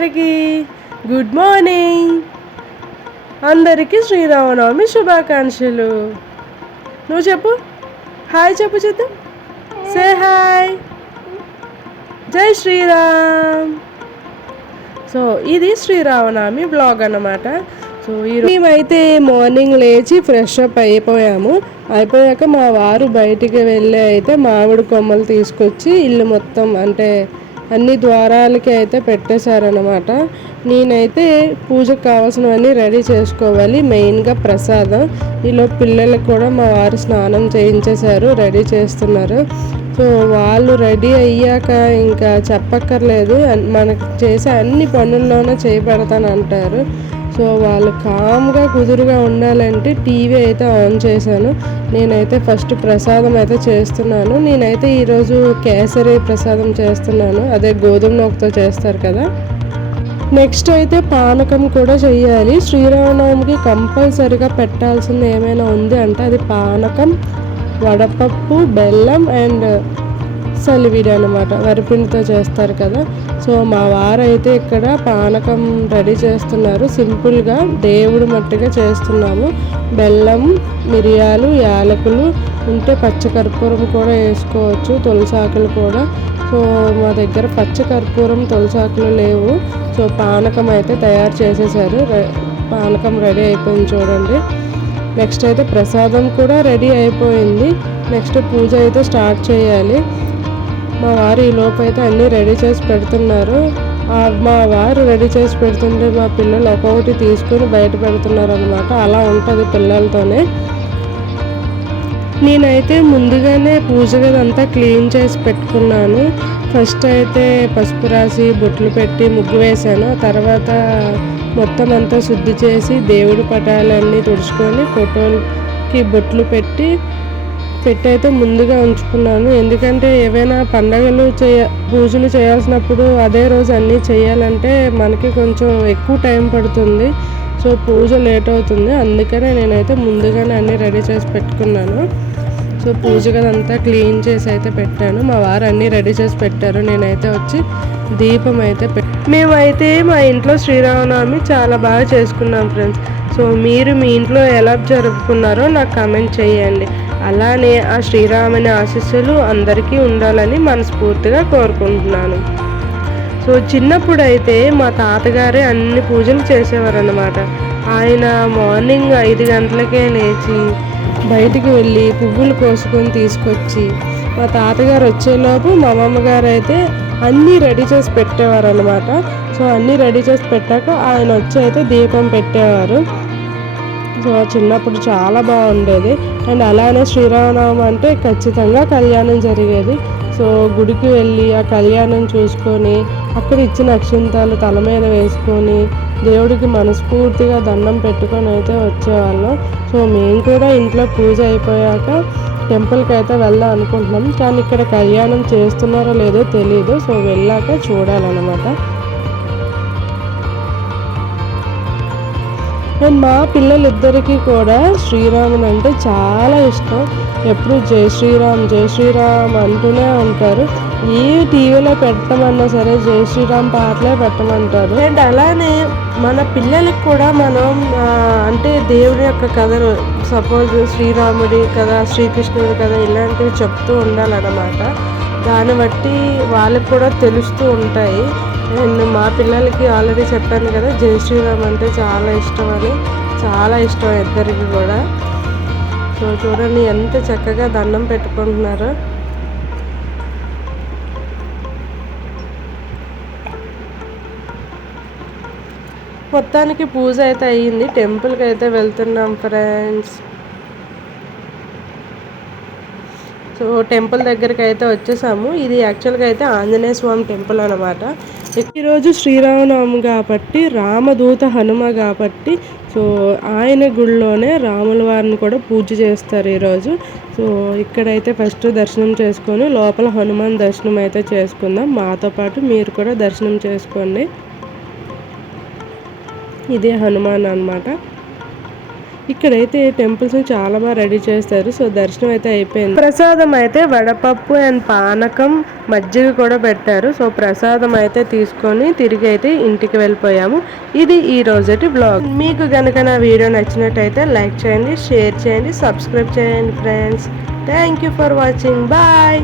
అందరికీ good morning. అందరికీ శ్రీరామనవమి శుభాకాంక్షలు. నువ్వు చెప్పు, హాయ్ చెప్పు చూద్దాం. Say hi. జై శ్రీరామ్. సో ఇది శ్రీరామనవమి బ్లాగ్ అన్నమాట. సో మేమైతే మార్నింగ్ లేచి ఫ్రెష్ అప్ అయిపోయాక మా వారు బయటికి వెళ్ళి అయితే మామిడి కొమ్మలు తీసుకొచ్చి ఇల్లు మొత్తం అంటే అన్ని ద్వారాలకి అయితే పెట్టేశారనమాట. నేనైతే పూజకు కావాల్సినవన్నీ రెడీ చేసుకోవాలి, మెయిన్గా ప్రసాదం. ఈలో పిల్లలకు కూడా మా వారు స్నానం చేయించేశారు, రెడీ చేస్తున్నారు. సో వాళ్ళు రెడీ అయ్యాక ఇంకా చెప్పక్కర్లేదు, మనకు చేసే అన్ని పనుల్లోనే చేయబడతానంటారు. సో వాళ్ళు కామ్గా కుదురుగా ఉండాలంటే టీవీ అయితే ఆన్ చేశాను. నేనైతే ఫస్ట్ ప్రసాదం అయితే చేస్తున్నాను. నేనైతే ఈరోజు కేసరి ప్రసాదం చేస్తున్నాను, అదే గోధుమ నూకతో చేస్తారు కదా. నెక్స్ట్ అయితే పానకం కూడా చెయ్యాలి. శ్రీరామనవమికి కంపల్సరిగా పెట్టాల్సింది ఏమైనా ఉంది అంటే అది పానకం, వడపప్పు, బెల్లం అండ్ సలివిడి అనమాట, వరిపిండితో చేస్తారు కదా. సో మా వారు అయితే ఇక్కడ పానకం రెడీ చేస్తున్నారు. సింపుల్గా దేవుడు మట్టిగా చేస్తున్నాము. బెల్లం, మిరియాలు, యాలకులు ఉంటే పచ్చకర్పూరం కూడా వేసుకోవచ్చు, తులసాకులు కూడా. సో మా దగ్గర పచ్చకర్పూరం, తులసాకులు లేవు. సో పానకం అయితే తయారు చేసేసారు. పానకం రెడీ అయిపోయింది చూడండి. నెక్స్ట్ అయితే ప్రసాదం కూడా రెడీ అయిపోయింది. నెక్స్ట్ పూజ అయితే స్టార్ట్ చేయాలి. మా వారు ఈ లోపు అయితే అన్నీ రెడీ చేసి పెడుతున్నారు. మా వారు రెడీ చేసి పెడుతుంటే మా పిల్లలు ఒక్కొక్కటి తీసుకొని బయట పెడుతున్నారు అనమాట. అలా ఉంటుంది పిల్లలతోనే. నేనైతే ముందుగానే పూజ గదంతా క్లీన్ చేసి పెట్టుకున్నాను. ఫస్ట్ అయితే పసుపు రాసి బొట్లు పెట్టి ముగ్గు వేశాను. తర్వాత మొత్తం అంతా శుద్ధి చేసి దేవుడి పటాలన్నీ తుడుచుకొని ఫోటోలకి బొట్లు పెట్టి అయితే ముందుగా ఉంచుకున్నాను. ఎందుకంటే ఏవైనా పండగలు పూజలు చేయాల్సినప్పుడు అదే రోజు అన్నీ చేయాలంటే మనకి కొంచెం ఎక్కువ టైం పడుతుంది. సో పూజ లేట్ అవుతుంది. అందుకనే నేనైతే ముందుగానే అన్నీ రెడీ చేసి పెట్టుకున్నాను. సో పూజ గదంతా క్లీన్ చేసి అయితే పెట్టాను. మా వారు అన్నీ రెడీ చేసి పెట్టారు. నేనైతే వచ్చి దీపం అయితే మేమైతే మా ఇంట్లో శ్రీరామనవమి చాలా బాగా చేసుకున్నాం ఫ్రెండ్స్. సో మీరు మీ ఇంట్లో ఎలా జరుపుకున్నారో నాకు కామెంట్ చేయండి. అలానే ఆ శ్రీరాముని ఆశీస్సులు అందరికీ ఉండాలని మనస్ఫూర్తిగా కోరుకుంటున్నాను. సో చిన్నప్పుడు అయితే మా తాతగారే అన్ని పూజలు చేసేవారన్నమాట. ఆయన మార్నింగ్ 5 గంటలకే లేచి బయటికి వెళ్ళి పువ్వులు కోసుకొని తీసుకొచ్చి మా తాతగారు వచ్చేలోపు మా అమ్మమ్మగారు అయితే అన్నీ రెడీ చేసి పెట్టేవారు అనమాట. సో అన్నీ రెడీ చేసి పెట్టాక ఆయన వచ్చి అయితే దీపం పెట్టేవారు. సో చిన్నప్పుడు చాలా బాగుండేది. అండ్ అలానే శ్రీరామనవమి అంటే ఖచ్చితంగా కళ్యాణం జరిగేది. సో గుడికి వెళ్ళి ఆ కళ్యాణం చూసుకొని అక్కడ ఇచ్చిన అక్షింతాలు తల మీద వేసుకొని దేవుడికి మనస్ఫూర్తిగా దండం పెట్టుకొని అయితే వచ్చేవాళ్ళం. సో మేము కూడా ఇంట్లో పూజ అయిపోయాక టెంపుల్కి అయితే వెళ్దాం అనుకుంటున్నాం. కానీ ఇక్కడ కళ్యాణం చేస్తున్నారో లేదో తెలీదు. సో వెళ్ళాక చూడాలన్నమాట. అండ్ మా పిల్లలిద్దరికీ కూడా శ్రీరాముని అంటే చాలా ఇష్టం. ఎప్పుడు జై శ్రీరామ్ జై శ్రీరామ్ అంటూనే ఉంటారు. ఏ టీవీలో పెట్టమన్నా సరే జై శ్రీరామ్ పాటలే పెట్టమంటారు. అండ్ అలానే మన పిల్లలకి కూడా మనం అంటే దేవుడి యొక్క కథలు, సపోజ్ శ్రీరాముడి కథ, శ్రీకృష్ణుడి కథ ఇలాంటివి చెప్తూ ఉండాలన్నమాట. దాన్ని బట్టి వాళ్ళకి కూడా తెలుస్తూ ఉంటాయి. అండ్ మా పిల్లలకి ఆల్రెడీ చెప్పాను కదా జై శ్రీరామ్ అంటే చాలా ఇష్టం అని, చాలా ఇష్టం ఇద్దరికి కూడా. సో చూడండి ఎంత చక్కగా దండం పెట్టుకుంటున్నారో. మొత్తానికి పూజ అయితే అయ్యింది. టెంపుల్కి అయితే వెళ్తున్నాం ఫ్రెండ్స్. సో టెంపుల్ దగ్గరికి అయితే వచ్చేసాము. ఇది యాక్చువల్గా అయితే ఆంజనేయ స్వామి టెంపుల్ అనమాట. ఈరోజు శ్రీరామనవమి కాబట్టి రామదూత హనుమ కాబట్టి సో ఆయన గుడిలోనే రాముల వారిని కూడా పూజ చేస్తారు ఈరోజు. సో ఇక్కడైతే ఫస్ట్ దర్శనం చేసుకొని లోపల హనుమాన్ దర్శనం అయితే చేసుకుందాం. మాతో పాటు మీరు కూడా దర్శనం చేసుకోండి. ఇదే హనుమాన్ అనమాట. ఇక్కడైతే టెంపుల్స్ ని చాలా బాగా రెడీ చేస్తారు. సో దర్శనం అయితే అయిపోయింది. ప్రసాదం అయితే వడపప్పు అండ్ పానకం మజ్జిగ కూడా పెట్టారు. సో ప్రసాదం అయితే తీసుకొని తిరిగి అయితే ఇంటికి వెళ్ళిపోయాము. ఇది ఈ రోజటి బ్లాగ్. మీకు గనుక నా వీడియో నచ్చినట్టయితే లైక్ చేయండి, షేర్ చేయండి, సబ్స్క్రైబ్ చేయండి friends. Thank you for watching. Bye.